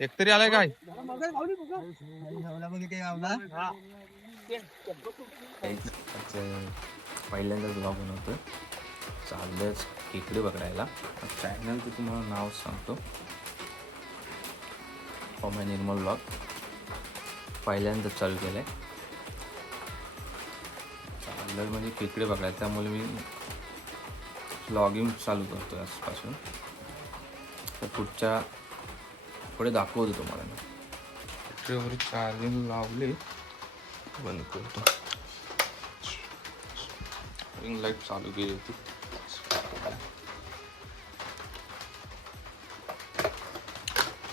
एकतरी आलाय काय पहिल्यांदाच ब्लॉग बनवतोय. चाललंच खेकडे पकडायला. चॅनलचं तुम्हाला नाव सांगतो, फॉर्म निर्मल ब्लॉग. पहिल्यांदाच चालू केलं आहे. चाललं म्हणजे खेकडे पकडायला, त्यामुळे मी ब्लॉगिंग चालू करतो आजपासून. तर पुढे दाखवतो तुम्हाला. मी बॅटरीवर चार्जिंग लावले, बंद करतो. रिंग लाईट चालू केली होती.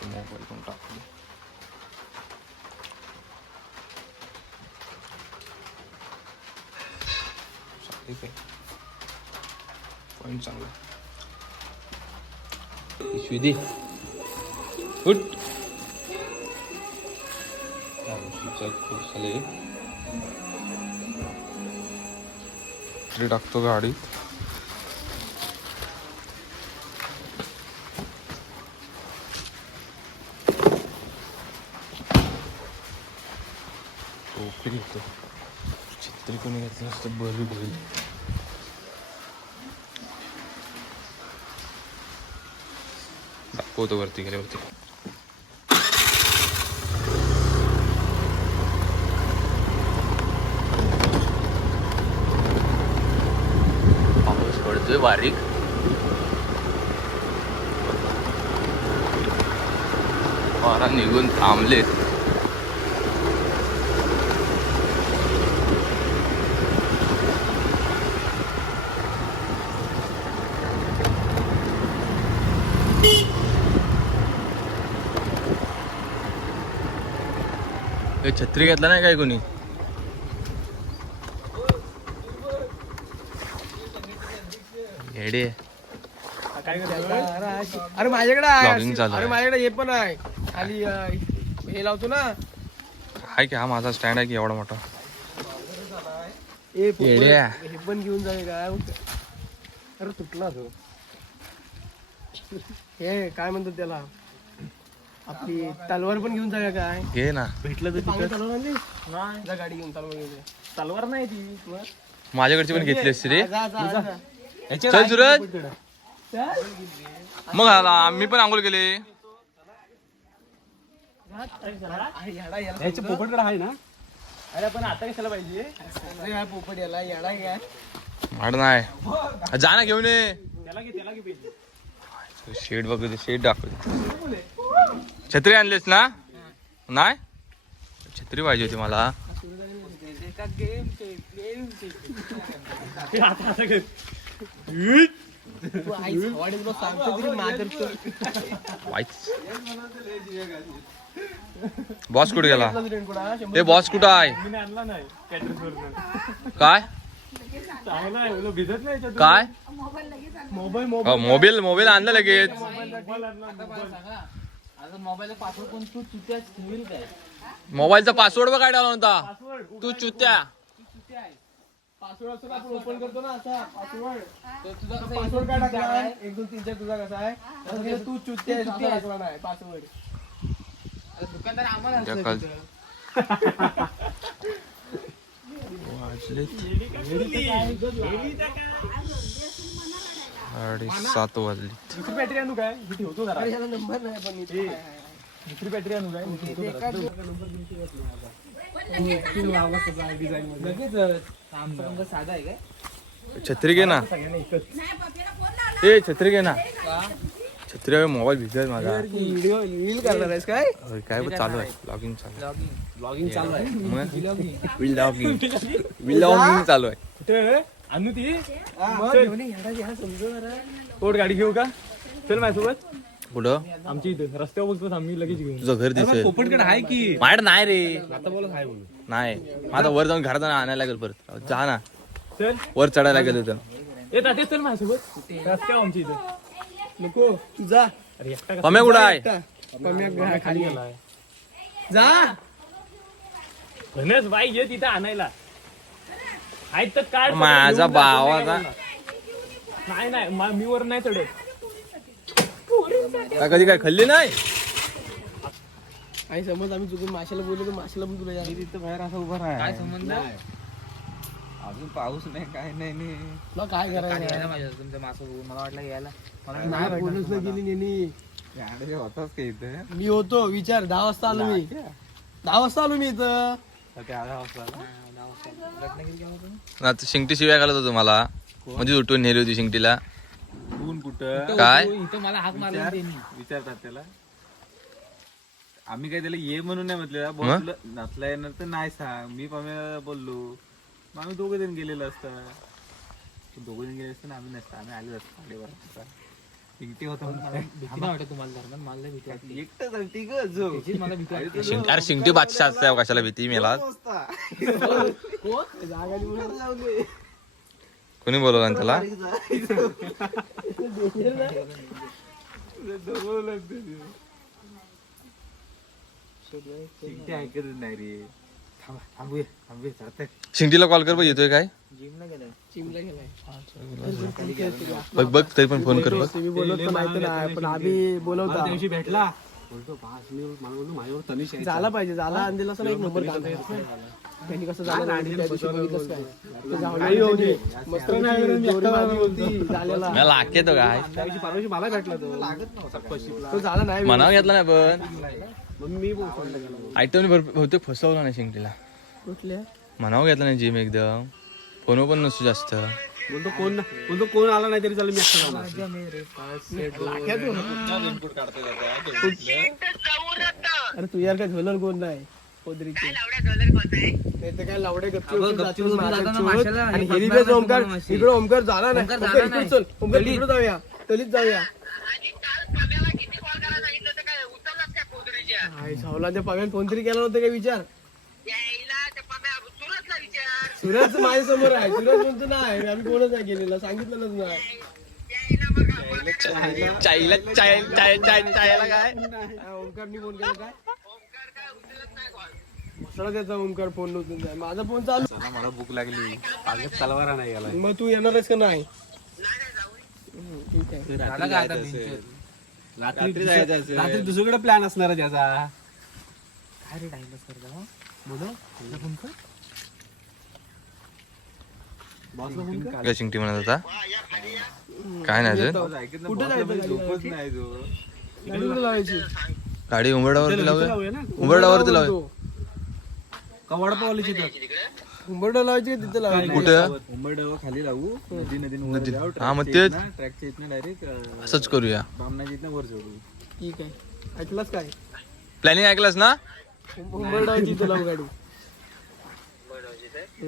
मोबाईल पण टाकले. ठीक आहे, पॉईंट चांगला. पिशवी दे, उठ. खूप झाले. टाकतो गाडी. टोकरी येतो. चित्र कोणी घेतलं असतं बरं होईल. दाखवतो वरती गेल्यावरती. पाऊस पडतोय बारीक. वारा निघून थांबलेत. छत्री घेतला नाही काय कोणी? अरे माझ्याकडे अरे माझ्याकडे हे पण आहे. खाली हे लावतो ना. हाय की, हा माझा स्टँड आहे की एवढा मोठा. हे पण घेऊन जाईल काय? अरे तुटला तो. हे काय म्हणतात त्याला, आपली तलवार पण घेऊन जाऊया काय? घे ना, भेटलं तर. तलवार आणली जा, गाडी घेऊन तलवार घेऊन. तलवार नाही ती, माझ्याकडची पण घेतली असती रे. चल सूरज, मग आम्ही पण आंघोळ केले. पोपटकडे आहे ना. अरे पण आता कशाला पाहिजे पोपट? याला येडा घ्या माड नाही, जा ना घेऊन ये. शेड बघ, शेड दाखव. छत्री आणलीस ना? नाही, छत्री पाहिजे होती मला. बॉस कुठे गेला? हे बॉस कुठं आहे? काय काय मोबाईल आणला लगेच. मोबाईलचा पासवर्ड बघ काय टाकला होता तू चुत्या. पासवर्ड आपण ओपन करतो ना असा. पासवर्ड काय टाकला? 1 2 3 4 तुझा कसा आहे? तू चुत्या टाकला नाही पासवर्ड. दुकानदार आम्हाला वाजले 7:30 वाजले. दुसरी बॅटरी आणू काय? होतो जरा. नंबर नाही पण दुसरी बॅटरी आणू काय? साधा आहे काय? छत्री घे ना. ए छत्री घे ना. छत्री मोबाईल भिजत माझा. व्हिडिओ रील करणार आहेस काय? काय चालू आहे? ब्लॉगिंग चालू आहे. ब्लॉगिंग चालू आहे. व्लॉगिंग चालू आहे. कुठे आणू ती? कोट गाडी घेऊ का? चल माझ्यासोबत. कुठं? आमच्या इथे रस्त्यावर बघतो आम्ही, लगेच घेऊन. तुझं घर दिसेल. पोपटकडे आहे की? माझ्याकडे नाही रे. आता बोलत आहे बोलू. नाही, आता वर जाऊन घरात आणायला लागेल परत. जा ना, चल वर चढायला लागेल तिथं. येत आहे चल माझ्यासोबत. रस्त्यावर आमच्या इथे नको तुझा. अरे एकटा पम्या कुठं आहे? पम्या खाली गेलाय. जा फणस बाई ये तिथं आणायला. आहेत तर काढ माझा भावाचा नाही नाही मी वर नाही चढत. कधी काय खाल्ली नाही. आणि समज आम्ही चुकून माशाला बोललो तर माशाला पण तुला जाणार. तिथं बाहेर असं उभा राहा. काय संबंध अजून पाऊस नाही काय नाही नी. तुला काय करायचं यायला पाहिजे तुमच्या मासं बघून. मला वाटलं यायला नाही बोलूच नाही गेली नेनी. गाडी होताच का इथं मी होतो विचार 10 वाजता आलो मी. 10 वाजता आलो मी इथं. त्या आधा वाजता आता शिंगटी शिव्या घालत होतो मला. म्हणजे उठून नेली होती शिंगटीला. ऊन कुठं काय इथं मला हाक मारला त्यांनी. विचारतात त्याला. आम्ही काय त्याला ये म्हणून नाही म्हटलेला. मग? तुला नसला येणार तर नाही सांग. मी पम्याला बोललो. मग आम्ही दोघे जण गेलेलो असता. दोघे जण गेले असते ना आम्ही नसता. आम्ही आलो असतो 8:30 पिंकटी होता म्हणून मला भीती नाही वाटत तुम्हाला दरम्यान. मला लय भीती वाटते. एकटं झाली ग जो. त्याचीच मला भीती वाटते. अरे शिंगटी बादशाह असते कशाला भीती मेला. जागा निवडून लावली. कोणी बोलवलं त्याला. पिंकटी ऐकतच नाही रे. थांबूया चढतंय. शिंगटीला कॉल कर बघ येतोय काय. जिमला गेलाय. चिमला गेलाय. बघ बघ तरी पण फोन कर बघ. तुम्ही बोलत तर नाही तर नाही पण आम्ही बोलवता. भेटला झाला पाहिजे. झाला आणि दिला असं एक नंबर काम त्यांनी कसं झालं नाही त्या दिवशी बघितलंच काय. ते जावळी होती. मस्त जोडीबाजी होती झालेला. मला लाख येतो काय. मला भेटला तो झाला नाही. मनाव घेतला नाही पण मग मी बोलतो आयटम बहुतेक फसवला नाही शिंगटीला. कुठल्या मनाव घेतला नाही जिम एकदम. फोन पण नसतो जास्त. बोलतो कोण आला नाही तरी चालेल मी अरे तू यार काय झोलर कोण नाही पोदरीची. नाही तर काय लावडे गपचूप आणि हिरवे ओमकार इकडे ओमकार झाला नाही. ओमकार इकडे चल. ओमकार तिकडे जाऊया. तलीच जाऊया. सावलाच्या पगार कोणतरी केला नव्हता काय विचार. सूरज माझ्या समोर आहे. सूरज म्हणतो नाही आम्ही कोणच नाही गेलेला सांगितलंच नाही. ओमकारनी फोन केला काय मसाला त्याचा ओमकार फोन नव्हतं जाय. माझा फोन चालू. मला भूक लागली. तलवार नाही गेला. मग तू येणारच का नाही. ठीक आहे. रात्री दुसरीकडे प्लॅन असणार त्याचा. काय रे टाइमपास करता बोलो फोन कर. काय शिंगटी म्हणत होता काय नाही अजून. कुठे जायचं झोपच नाही जो. गाडी कुठे लावायची. गाडी उंबरडावरती लावूया. उंबरडावरती लावूया. वडापावली उंबरडा लावायची का तिथे लावायची. कुठं मुंबईडवर खाली लावू. नदी हा मग तेच ट्रॅकच्या इथनं डायरेक्ट असंच करूया. बामणाच्या इथनं वर जोडू. ठीक आहे. ऐकलास काय प्लॅनिंग ऐकलंस ना. उंबरडाची इथे लावू गाडी.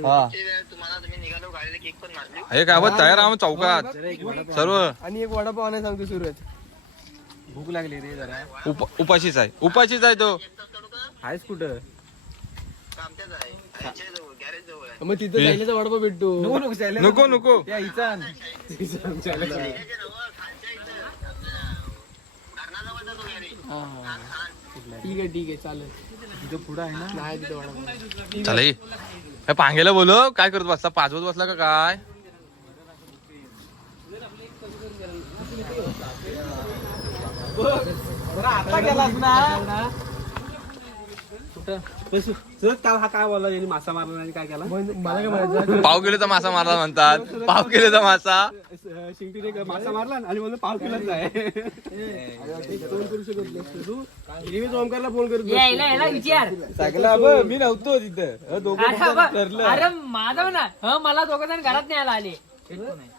हा हे काय बघ तयार आहोत चौकात सर्व. आणि एक वडापाव नाही सांगतो सूरज. भूक लागली रे जरा. उपाशीच आहे. उपाशीच आहे तो. आहेस कुठं. मग तिथे जायला तर वडापाव भेटतो. नको नको त्या हिचा ठीक आहे चालेल. तिथं पुढं आहे ना. नाही तिथे वडापाव. चला ये. काय पांग्याला बोलव काय करत बसला. पाचवत बसला का काय. आता गेलास ना. हा काय बोलला यांनी मासा मारला आणि काय केला. मला काय म्हणायचं पाव किलोचा मासा मारला म्हणतात. पाव किलोचा मासा. शिंगटीने मासा मारला आणि बोललो पाव किलोच आहे. फोन करू शकत नसतो तू. हिरवीच ओमकारला फोन करत यायला यायला विचार. सगळा मी नव्हतो तिथं. दोघं अरे माझा ना मला दोघं जण घरात न्यायला आले.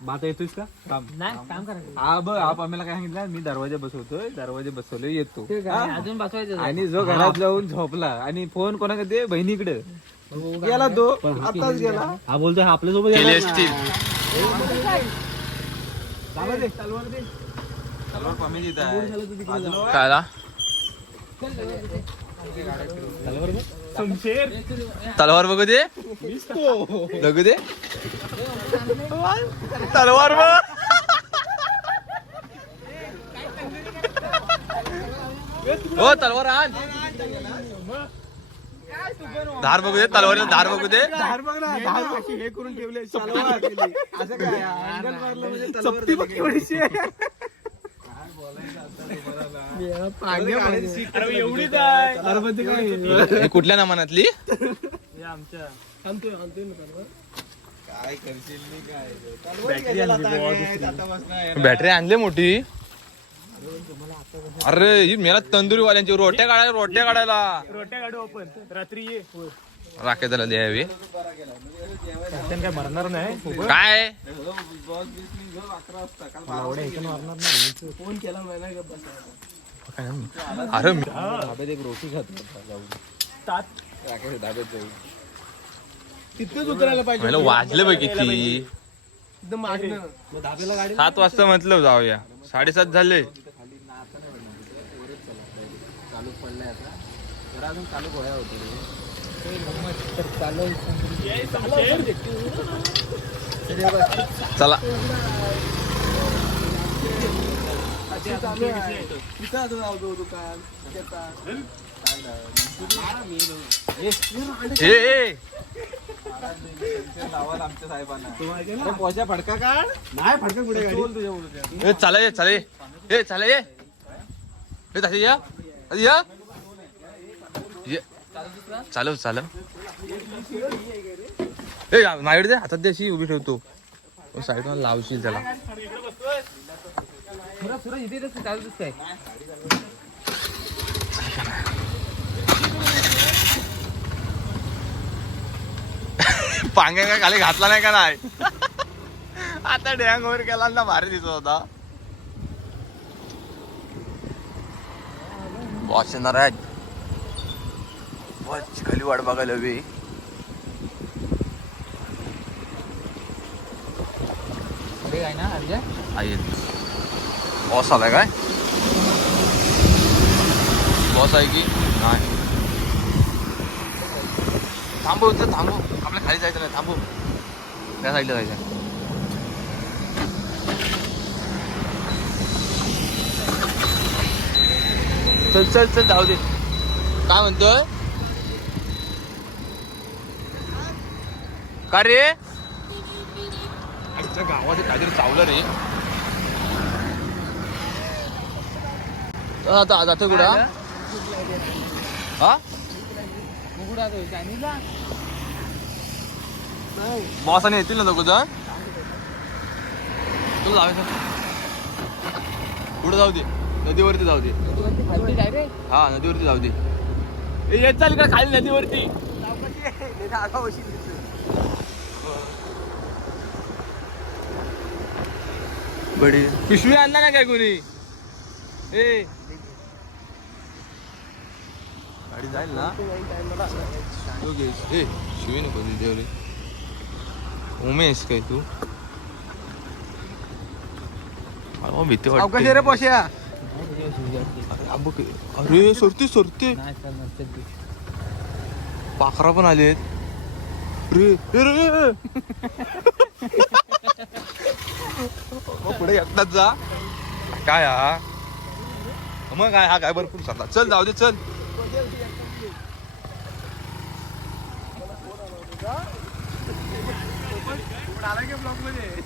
माता येतोयस का. नाही काम करायचं. हा बघ आप आम्हाला काय सांगितलं. मी दरवाजा बसवतोय. दरवाजा बसवले येतो. अजून बसवायचं. आणि जो घरात जाऊन झोपला आणि फोन कोणाकडे बहिणीकडे गेला तो आताच गेला. हा बोलतोय आपल्यासोबत केली असतील. कायला तलवार बघू दे. बघू दे तलवार बघ. हो तलवार आण. धार बघू दे, तलवारीला धार बघू दे. धार बघ ना, धार अशी हे करून ठेवले तलवार केली. असं काय अँगल मारलं म्हणजे तलवार चपटी बघ केवढीशी आहे. काय बोलायचं आता तुम्हाला ना. पांग्या गाडीची पांग्या. सीट कशी एवढीच आहे. अरे पण ते काय हे कुठल्या नामानातली? आणतोय ना तलवार. काय करशील मी काय तलवार घ्यायला आता आता बसणार बॅटरी आणली मोठी. अरे ही मेला तंदुरी वाल्यांची रोट्या काढायला रोट्या गाडी ओपन रात्री ये. राखे त्याला द्यावी. काय मरणार नाही. काय बॉस बीस मी घेऊ 11 वाजता काल फोन केला महिना बसायला. अरे मी- धाब्यात एक रोटी खातो राकेश धाब्यात जाऊ तिथेच उतरायला पाहिजे. मला वाजले बघ किती. एकदम मागणं. धाब्याला गाडी 7 वाजता म्हटलं जाऊया. 7:30 झाले. खाली नाचा नाही वाटत वरच चालू पडलाय आता जरा अजून चालू गोळ्या होतो चला दुकान ए आमच्या साहेबांना पोशा फडका काढ नाही फडका कुठे गाडी? बोल तुझ्या बोलू चला ये तशी या चालव ए माझ्याकडे दे, हातात दे, अशी उभी ठेवतो. साईड मला लावशील त्याला. इथे चालू दिसतंय. पांग्या काय खाली घातला नाही का नाही. आता डॅंग वर गेला ना, भारी दिसत होता. बॉस येणार आहे. बॉसची खाली वाट बघायला हवी. आहे ना अर्जा आहे बॉस आलाय काय? बॉस आहे की नाही? थांबव आपल्या खाली जायचं नाही. थांबव, त्या साईडला जायचं. चल जाऊ दे. काय म्हणतोय का रे? आमच्या गावात काहीतरी चावलं रे. आता जातो कुठं? हा बॉसाने येतील ना कुठं? तुला जायचं पुढे जाऊ दे, नदीवरती जाऊ दे. हा नदीवरती जाऊ दे. येत चाल का खाली नदीवरती? बडी पिशवी आणला ना काय कोणी? ए गाडी जाईल ना. ए शिवी नको देवरे. उमेश काय तू? भीती वाटते रे पोश्या. अरे सोडते पाखरा पण आलेत रे. पुढे एकटाच जा काय हा? मग काय हा काय भरपूर चालला. चल जाऊ दे चल.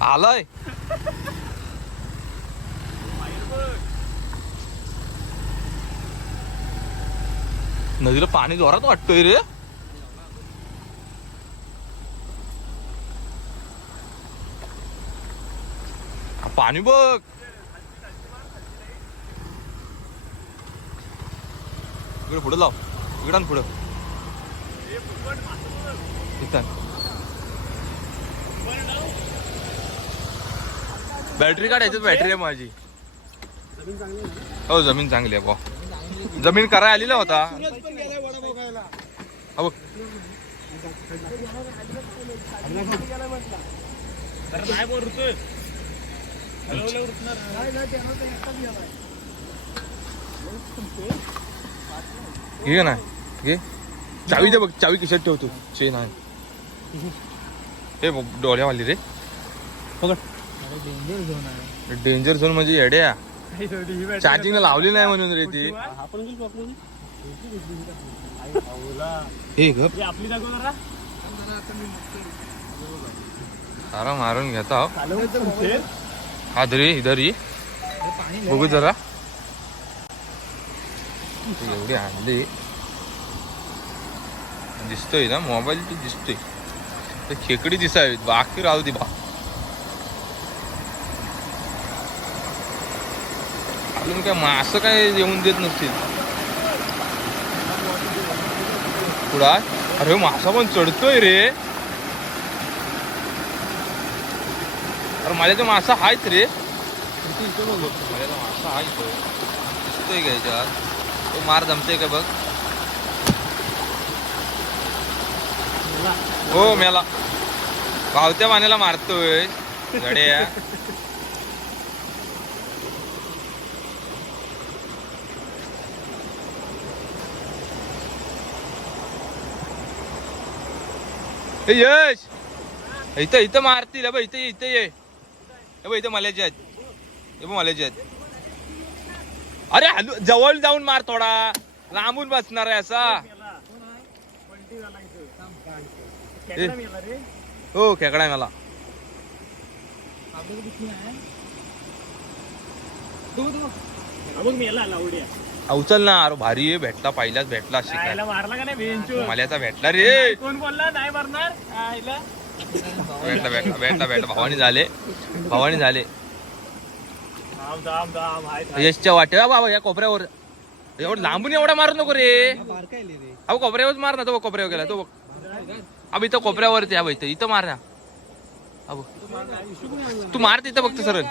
आलाय नदीला पाणी जोरात वाटतोय रे. पाणी बघ. इकडे पुढे लाव. इकडं पुढं इथं. बॅटरी काढायची. बॅटरी आहे माझी. हो जमीन चांगली आहे बा. जमीन करायला आलेला होता. हो घे ना घे. चावी दे बघ. चावी खिशात ठेवतो. चेन आहे. हे डोळ्यावाली रे. डेंजर झोन आहे. डेंजर झोन म्हणजे येड्या. चार्जिंग लावली नाही म्हणून रे ती. हे गप आपली दाखव जरा सारा मारून घेता चालवायचं हा दरी इधर ये बघू जरा एवढी आणली दिसतोय ना मोबाईल ती दिसतोय ते खेकडी दिसावी बाकी राहू दे बा अजून काय मासं काय येऊन देत नसतील पुढा अरे मासा पण चढतोय रे अरे माझ्या मासा हायच रे माझ्या मासा हायच दिसतोय का याच्यात तो मार जमतोय का बघ हो मेला भावत्या पाण्याला मारतोय गड्या ए यश इथं इथं मारतील हे बघ इथं इथं ये हे बघ इथं मल्याचे आहेत हे बघ मल्याचे आहेत अरे हलू जवळ जाऊन मार थोडा लांबून बसणार आहे असा हो खेकडा आहे मला उचल ना अरे भारी आहे भेटला पहिल्याच भेटला शिकायला मारला का नाही मल्याचा भेटला रे कोण बोलला नाही मारणार भेटला भेटला भेटला भेटला भावानी झाले यशच्या वाटे बाबा या कोपऱ्यावर एवढं लांबून एवढा मारू नको रे अहो कोपऱ्यावर मार ना तो बघ कोपऱ्यावर गेला तो बघ अब इथं कोपऱ्यावरती हा इथं इथं मार ना अबो तू मार तिथं बघतो सरळ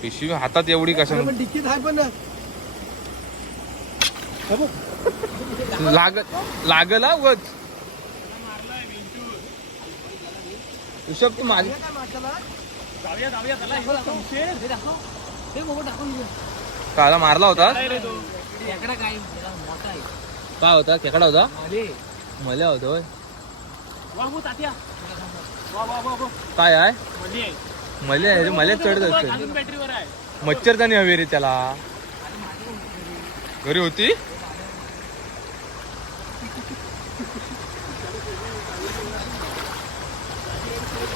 पिशवी हातात एवढी कसं लागल हा वच ऋषभ तू माझ काला मारला होता काय होता खेकडा होता मल्या होता होय काय आहे मले आहे रे मल्या चढत असते मच्छरदाणी हवी रे त्याला घरी होती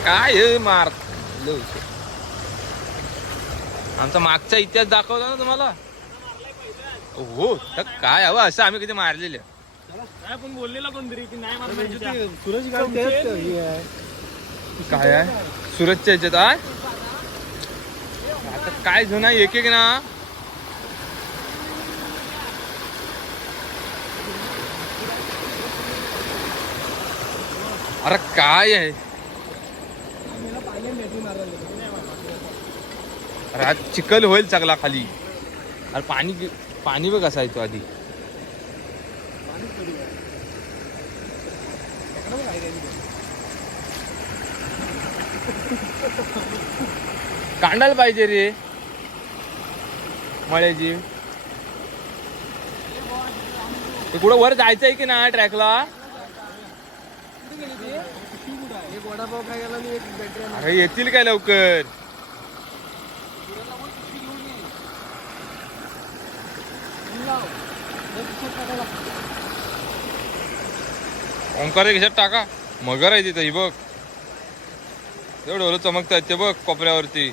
काय हे मार आमचा मागचा इतिहास दाखवला ना तुम्हाला हो तर काय हवं असं आम्ही कधी मारलेले पण बोललेला कोणतरी की नाही काय आहे सुरतच्या ह्याच्यात आहे आता काय जण एक एक ना अरे काय आहे अरे आज चिखल होईल चांगला खाली अरे पाणी बघ असा येतो आधी कांडायला पाहिजे रे मळ्याची ते कुठं वर जायचंय की ना ट्रॅकला अरे येतील काय लवकर ओंकार खिशात टाका मगर आहे तिथं ही बघ एवढं ओलं चमकतात ते बघ कोपऱ्यावरती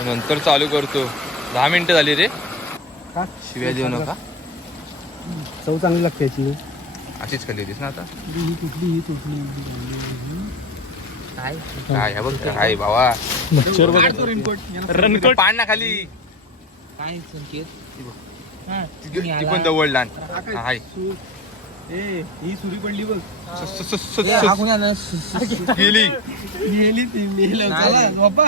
नंतर चालू करतो 10 मिनिटं झाली रे शिव्या देऊ नका चव चांगली लागते याची अशीच खाल्ली होतीस ना आता काय काय बघ काय भावा रनकोट पान ना खाली काय संकेत ती पण जवळ लहान हाय ही सुरी पडली बघ गेली गेली ती मेल चला झोपा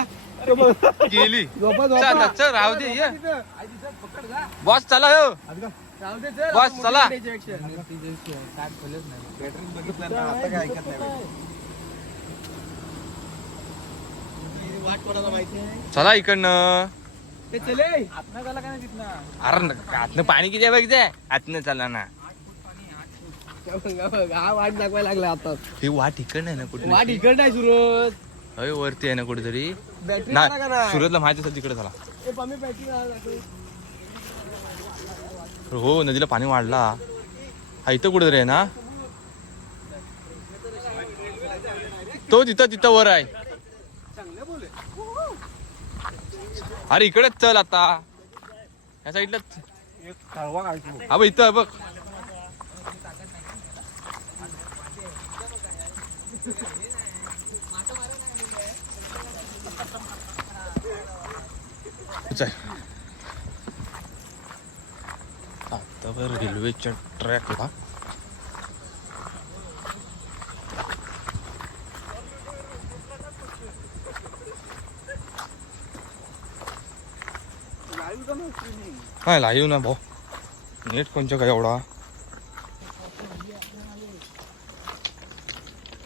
गेली झोपा चल चल राहू दे ये बॉस चला हो राहू दे चल बस, चला. चला इकडनं ते चले आत्मा झाला का नाही तिथनं अरे आतनं पाणी किती आहे बघ ते आतनं चला ना हा वाट दाखवायला लागला आता. ही वाट इकडे नाही ना कुठे वाट इकडे नाही सुरत. अरे वरती आहे ना कुठेतरी. बॅटरी नाही सुरतला माहिती असेल तिकडे झाला. बॅटरी हो नदीला पाणी वाढला. हा इथं कुठेतरी आहे ना. तो तिथं वर आहे. अरे इकडेच चल आता या साईडलाच. हा बघ इथं बघ. आता वर रेल्वेच्या ट्रॅकला काय लाईव ना भाऊ. नेट कोणच्या काय एवढा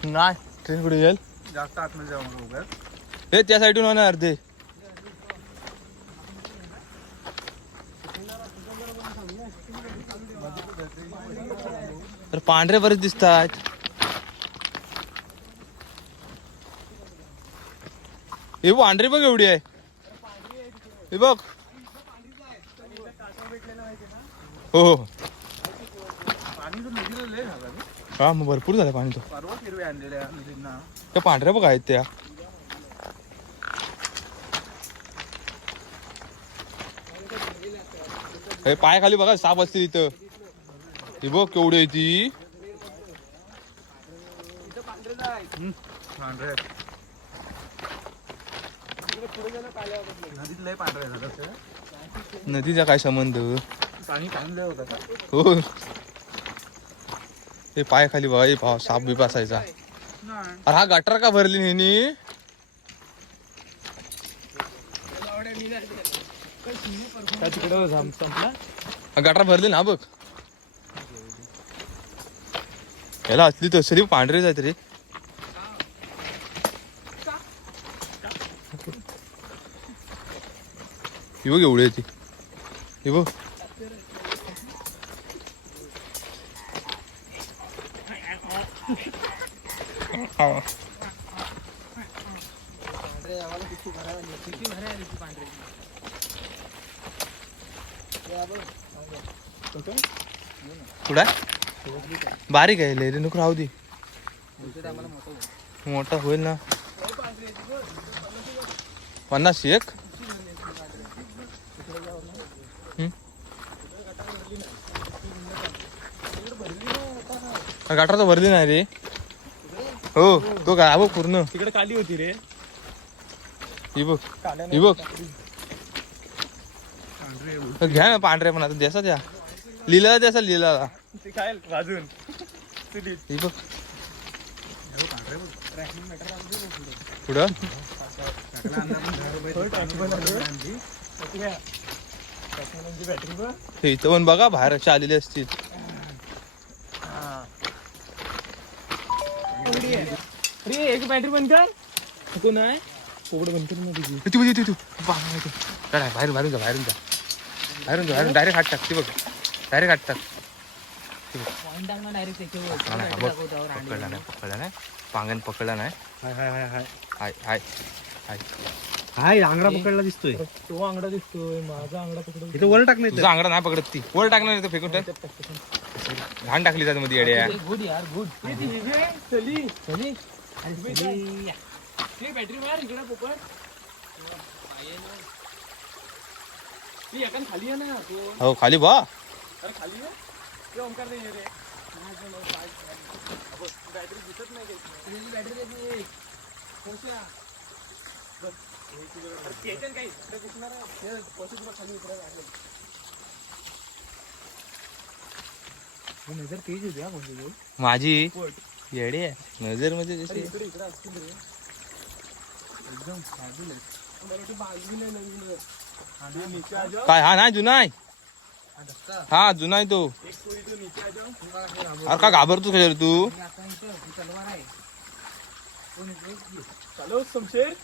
नाही. ट्रेन कुठे येईल जास्त आतमध्ये जाऊ नका. हे त्या साईडून होणार अर्धे. तर पांढरे बरेच दिसतात. हे पांढरे बघ एवढी आहे. हे बघ. हो पाणी तर नदीला लय झालं रे. हा मग भरपूर झालं पाणी. तो परवा हिरवे आणलेले नदींना. त्या पांढऱ्या बघ आहेत त्या. हे पाय खाली बघा साप असतील इथं. ती बघ केवढी आहे ती. पांढरे नदीत लय पांढरे झालं. नदीचा काय संबंध. पाणी लय होतं का. हो हे पाय खाली बघा. हे साप बिप असायचा. अरे हा गटर का भरली नेहमी. गटर भरली ना बघ. याला असली तसली पांढरीच आहेत रे. ही बघ एवढी आहे ती. ही बघ कुठं बारीक आहे. लेरी नको राहू दे. मोठा होईल ना. 50 एक. गटार तर भरली नाही रे. हो तो काय बघ पूर्ण तिकडे काली होती रे. ही बघ ही बघ. घ्या ना पांढरे पण आता द्यासा द्या. लिहिला द्यासा लिहिला. ते काय वाजून ही बघ पुढं हे इथं पण बघा बाहेरचे आलेले असतील. एक बॅटरी बंद कर. कोण आहे पोपड बंद कर. तू बाहेर बाहेरून जा बाहेरून जा बाहेरून जा बाहेरून डायरेक्ट हात टाक. ती बघ डायरेक्ट हात टाक. पकडला नाही पकडला नाही. पांगण पकडला नाही. हाय हाय हाय हाय आंगडा पकडला दिसतोय. तो आंगडा दिसतोय. माझा आंगडा पकडला. इथं वर टाक नाही. तुझा आंगडा नाही पकडत. ती वर टाकणार नाही तर फेकून टाक. घाण टाकली जाते मध्ये येड्या. गुड यार गुड. चली चली बॅटरी मार इकडे पोपट. ती एकान खाली आहे ना. हो खाली बा. अरे खाली आहे ते ओमकार नाही रे. बॅटरी दिसत नाही. बॅटरी देत कोणत्या काही दिसणार आहे. खाली उतरायला नजर तेज होती हा कोणती. माझी येडे आहे नजर मध्ये जशी. एकदम काय हा नाही जुना आहे. हा जुना आहे तो. अरे का घाबरतो का तू. तलवार आहे. चालो शमशेर.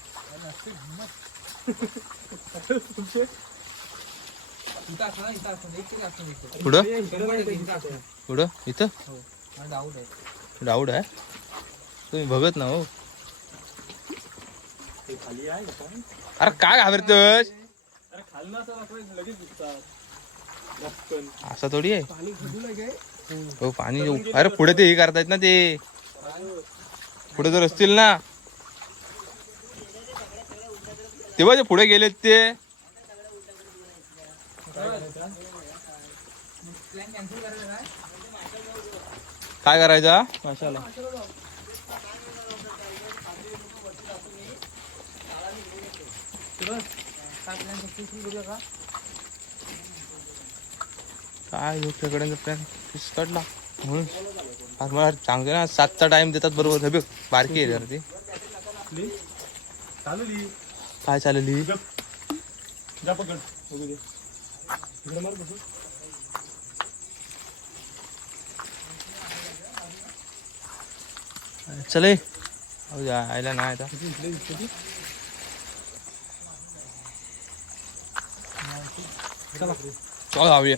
पुढं पुढं इथं डाऊट आहे तुम्ही बघत ना हो. अरे काय घाबरतोस असं थोडी आहे पाणी खदू नाही काय हो पाणी अरे पुढे ते हे करतायत ना ते पुढे जर असतील ना तेव्हा ते पुढे गेलेत ते काय करायचा माशाला काय सगळ्यांचा प्लॅन फिसकटला म्हणून आज मला चांगलं ना 7चा टाइम देतात बरोबर बघ बारकी आहे जरा ती काय चालली चले आयला नाही आता चल जाऊया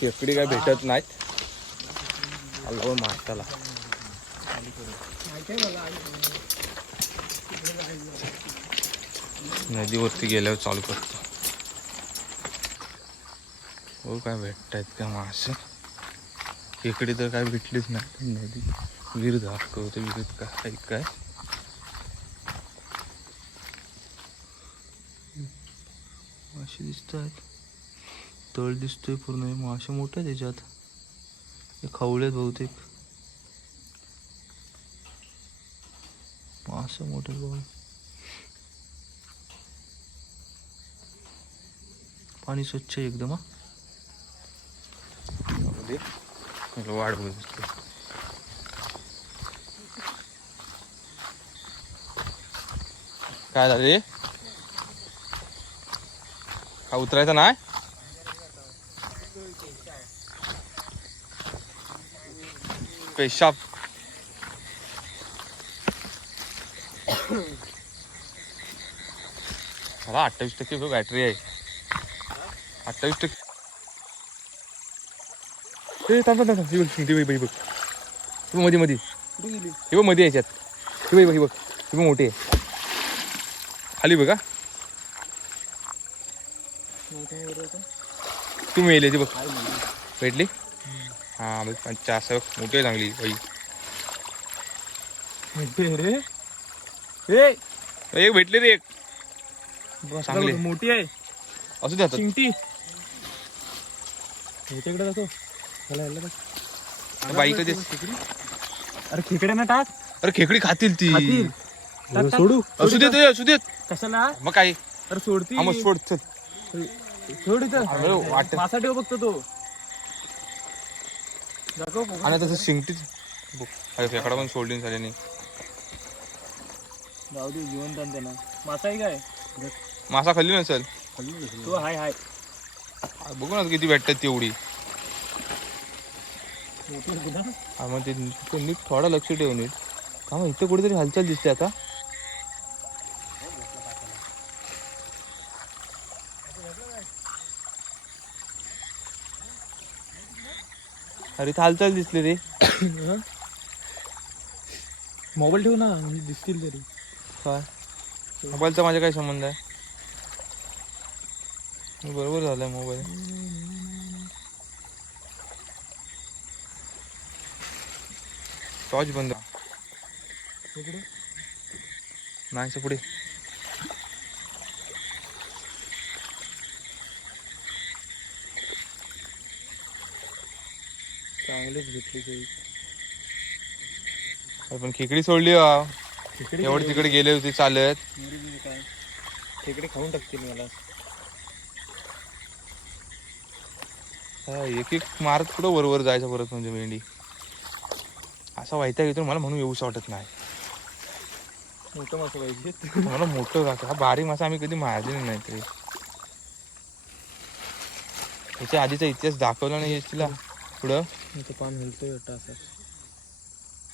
खेकडी काय भेटत नाहीत आला मारताला नदीवरती गेल्यावर चालू करतो हो काय भेटतायत का मासे खेकडी तर काय भेटलीच नाही नदी विहीर दाखवतो विहिरीत काय काय मासे दिसत आहेत तळ दिसतोय पूर्ण मासे मोठे त्याच्यात हे खवळेत बहुतेक मासे मोठे बघ पाणी स्वच्छ आहे एकदम वाढ दिसते काय झाले का उतरायचं नाही पेशाब मला 28% बॅटरी आहे 28% थांब बघ मध्ये मध्ये हे बघ मध्ये याच्यात हे बघ हे बघ मोठी आहे खाली बघा तुम्ही मेले ती बघ भेटली हा बघ 50 मोठी आहे चांगली बाई एक भेटली रे एक चांगली मोठी आहे असू द्या चिंटी इकडे जातो बाई कधी अरे खेकड्या ना टाक अरे खेकडी खातील ती सोडू असू देत कशाला मग काय अरे सोडती मग सोड चल सोड इथं वाट मासा ठेव बघतो तो आणि तसं शिंगटीच अरे खेकडा पण सोडली झाली नाही जाऊ दे जिवंत आणते ना मासा आहे काय मासा खाल्ली नसेल तो हाय बघू ना किती भेटतात तेवढी मोठी ना हा मग ते नीट थोडा लक्ष ठेवून नीट का मग इथं कुठेतरी हालचाल दिसते आता अरे इथं हालचाल दिसली रे मोबाईल ठेव ना दिसतील तरी काय मोबाईलचा माझा काय संबंध आहे बरोबर झालाय मोबाईल टॉर्च बंद नाही पुढे चांगलेच घेतली पण खेकडी सोडली एवढी तिकडे गेले होते चालत काय खेकडे खाऊन टाकतील मला एक एक मारत कुठं वरवर जायचं परत म्हणजे मेंढी असा व्हायचा घेतो मला म्हणून येऊच वाटत नाही मोठं मासा पाहिजे मला मोठं हा बारीक मासा आम्ही कधी मारले नाही तरी त्याच्या आधीचा इतिहास दाखवला नाही तिला पुढं पान हलतोय वाटतं असं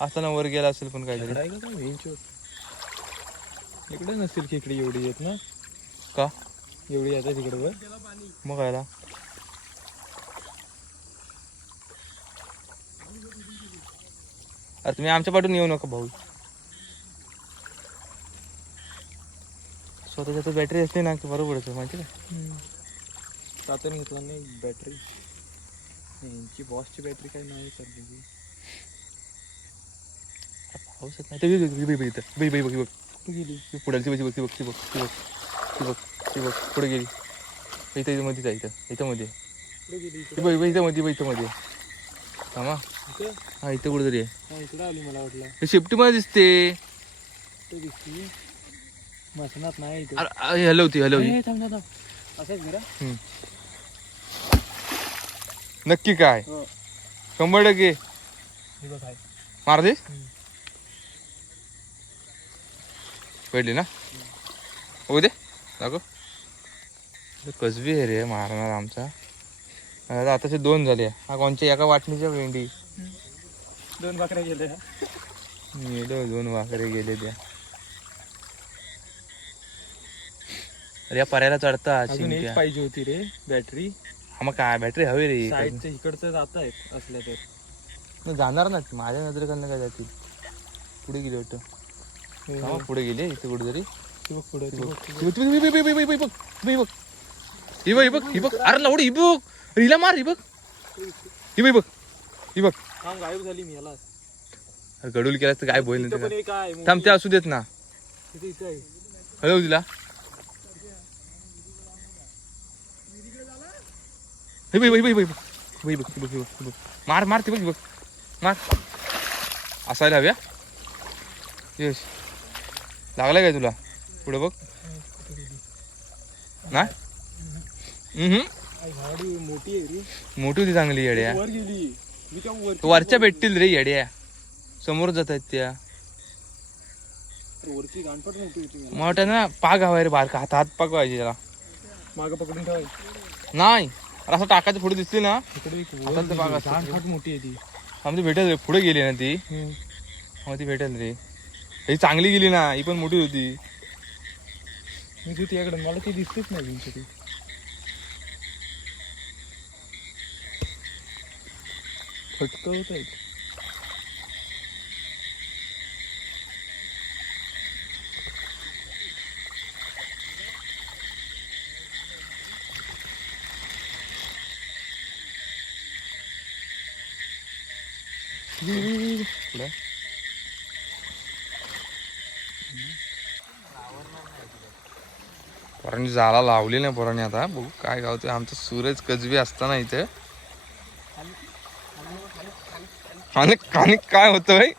असताना वर गेला असेल पण काहीतरी आहे का काय इकडे नसतील खेकडी एवढी येत ना का एवढी आता तिकडे वर मग कळला अरे तुम्ही आमच्या पाठून येऊ नका भाऊ. स्वतःच्या तर बॅटरी असते ना की बरोबर आहे माहिती का. सातून घेतला नाही बॅटरी. यांची बॉसची बॅटरी काही नाही चालली. पाऊस येत नाही बघ गेली पुढालची बघ बघ ती बघ ती बघ ती बघ ती बघ पुढे गेली. इथं मध्येच आहे इथं मध्ये इथं मध्ये थांबा. हा इथं कुठेतरी आहे. इकडे आली मला वाटलं हे शिफ्टी मध्ये दिसते. दिसती मसनात नाही इथे. अरे हलवती असंच घरा नक्की काय 100% मार दे. पडली ना हो दे दाखव. कसबी आहे रे मारणार आमचा. आताचे 2 झाले. हा कोणच्या एका वाटणीच्या भेंडी 2 भाकऱ्या गेल्या. 2 वाकरे गेले त्या. अरे या पर्याला चढता अजून एक पाहिजे होती रे बॅटरी. हा मग काय बॅटरी हवी रे. साईडचं इकडचं जात आहेत असल्या तर जाणार ना माझ्या नजरेकडनं काय जातील. पुढे गेली वाटतं. पुढे गेली इथे कुठेतरी. ही बघ अरे लावडी ही बघ हिला मार. ही बघ ही बघ गायब झाली मी याला. अरे गडूल केलास तर काय बोल इथं पण एक आहे. थांब ते असू देत ना. इथे आहे. हॅलो तिला मार मार ती बघ मार. असायला हव्या. यश लागलाय काय तुला. पुढे बघ ना. गाडी मोठी आहे रे. मोठी होती चांगली येड्या. वर गेली मी त्या वर. वरच्या भेटतील रे येड्या. समोर जात आहेत त्या. वरची गाणपट मोठी होती. मोठ्या ना पाग हवाय रे बारका. हात पाग पाहिजे त्याला. मागं पकडून ठेवाय नाही असं टाकायचं पुढे दिसली ना. इकडे पाग गाणपट मोठी आहे ती. आमची भेटेल रे. पुढे गेली ना ती. मग ती भेटेल रे. ही चांगली गेली ना. ही पण मोठी होती. मी तू तिच्याकडे मला ती दिसतेच नाही ती. फटक होत आहे. पोरांनी जाला लावली नाही पोरांनी. आता बघू काय गावतोय. आमचा सूरज कजबी असताना इथे आणि काय होतंय.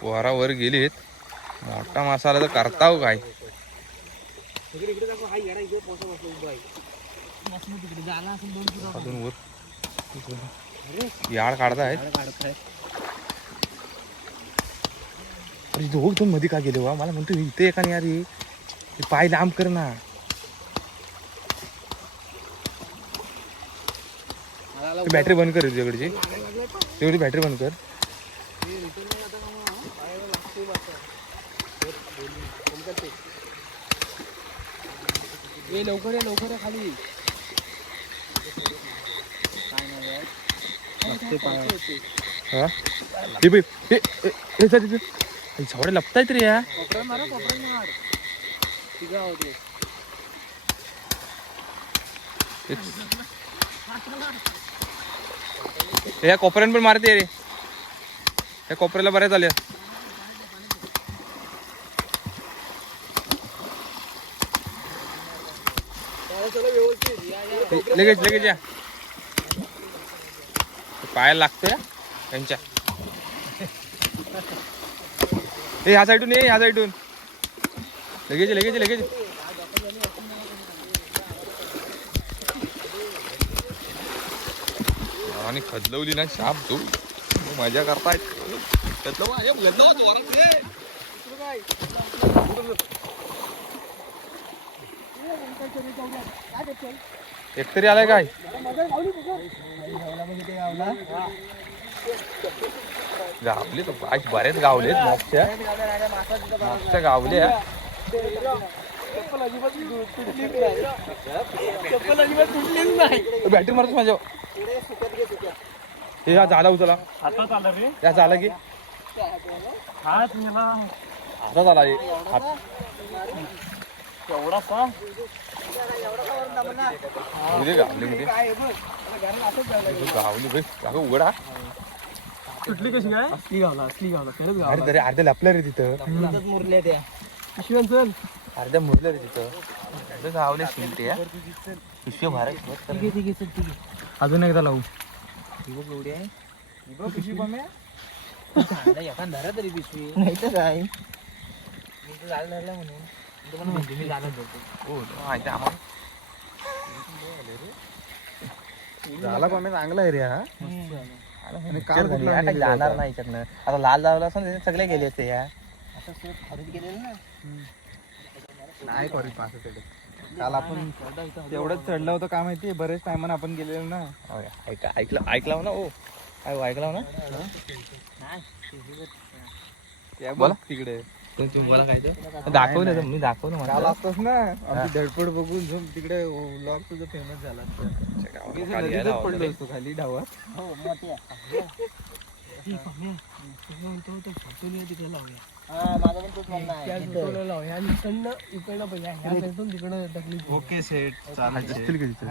पोरा वर गेलीत. मोठा मसाला तर करताव काय. वर याड काढतायत. अरे दोन मध्ये का गेले वा. मला म्हणतो इथे एका यार पाय लांब कर ना. बॅटरी बंद कर तुझ्याकडची. तेवढी बॅटरी बंद कर. लवकर खाली. झाडे लपतायत रे या. या कोपऱ्यान पण मारते रे. या कोपऱ्याला बऱ्याच आल्या. लगेच या. पायाला लागतोय त्यांच्या. ह्या साईडून ये. ह्या साईडून लगेच. आणि खदलवली ना शाप तू. मजा करतायत. एकतरी आलाय काय. गावले तर बरेच गावलेत. मागच्या गावल्या चप्पल अजिबात तुटलीच नाही. चप्पल अजिबात तुटलीच नाही. बॅटरी मारतो माझ्या पुढे सुकत घे सुक्या. हे हा झाला उचला आता चालला रे या झाला की हात मला आता झाला हे हात. एवढा का उद्या गावले मध्ये काय आहे बघ. मला घराला असंच झालं. गावली भाई जागा उघडा. तुटली कशी काय असली गावला खरंच अरे गावला. तरी अर्ध्या लपल्या रे तिथं. मुरल्या त्या पिशव्यान चल. अर्ध्या मुरल्या रे तिथं. अर्ध्या गावले शिंपते पिशवी भार अजून एकदा लावू धरा तरी पिशवी नाही तर काय मी तर झालं धरलं म्हणून मी झालं धरतो. हो माहिती आम्हाला झाला पण चांगला आहे रे हा काल जाणार नाही याच्यातनं. आता लाल लावला असं ना, सगळे गेले होते या आता खरेदी केलेलं ना. नाही कॉलेज पास काल आपण तेवढंच चढलं होतं काय माहिती बरेच टायमानं आपण गेलेलो ना. ऐकलं ना ओ ऐकलं ना त्या बोला. बघ तिकडे तुम्ही बोला काय ते दाखवलं मी दाखवलं काल मला असतोच ना आमची धडपड बघून जो तिकडे व्लॉग तुझं फेमस झाला असतं. नदीतच पडलो असतो खाली डावात. हो मोठ्या माझा पण तोच म्हणणं आहे. ओके सेट चालेल असतील का तिथं?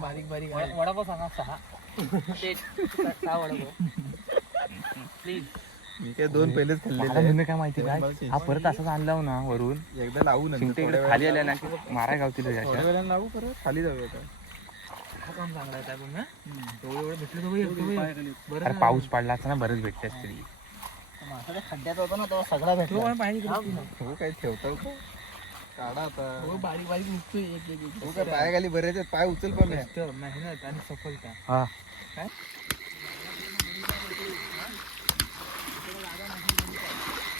बारीक बारीक वडापाव सांगा 6 वडापाव मी काय 2 पहिलेच मला खाल्लेले म्हणणं काय माहिती काय हा परत असंच आणला हो ना वरून एकदा लावू नंतर शिंगटे इकडे खाली आल्या ना की माराय गावतील थोड्या याच्या. वेळानं लावू परत खाली जाऊया आता. काम चांगला आहे काय पण ना एवढं भेटलं तर अरे पाऊस पडला असता ना बरंच भेटते असते. माझ्या खड्ड्यात होता ना तेव्हा सगळा भेटला पाहिजे हो काय ठेवता का काढा आता बारीक बारीक निघतोय एक एक हो काय पाय खाली बरेच आहेत, पाय उचल पण नाही. मेहनत आणि सफलता हा काय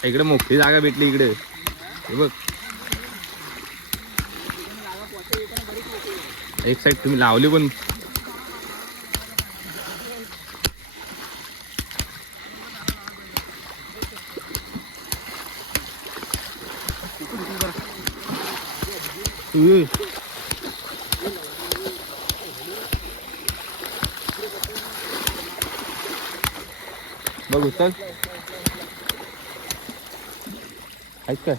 इकडे मोठी जागा भेटली इकडे हे बघ. एक साईड तुम्ही लावली पण बघ उचल ऐक काय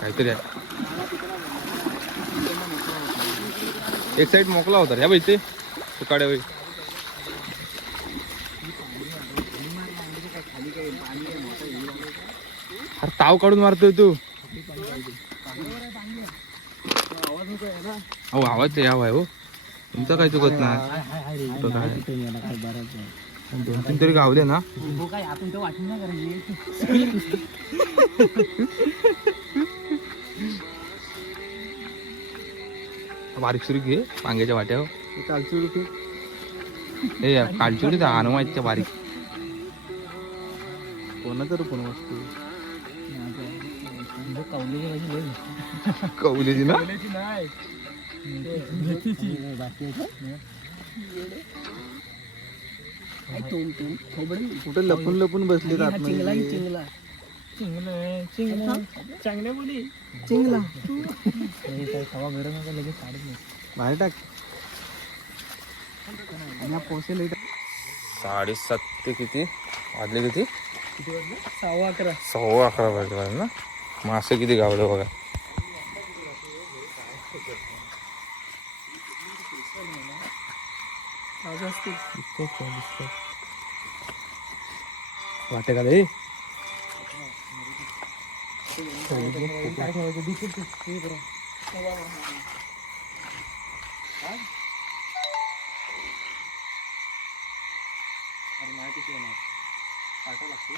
काहीतरी आहे. एक साईड मोकला होता रे इथे तुकाड्या वेळी. अरे ताव काढून मारतोय तू. हो आवाज यावा आहे हो तुमचं काही चुकत नाही. 2-3 तरी गावले ना. काय आपण तो वाटून नाही करायची बारीक सुरी घे वांग्याच्या वाट्यावर. कालची उडकी हे कालची उडी आणू इतक्या बारीक. कोणाचं रूप वस्तू कवलीची ना कुठे लपून लपून बसले चिंगला चांगल्या बोली चिंगला खवा गरम नका लगेच काढत नाही बाहेर टाक. आणि हा पोसेल 7:30 ते किती वाजले किती 11:15 11:15 वाजले ना. मासे किती गावले बघा. वाटे का रे पाठवा लागतो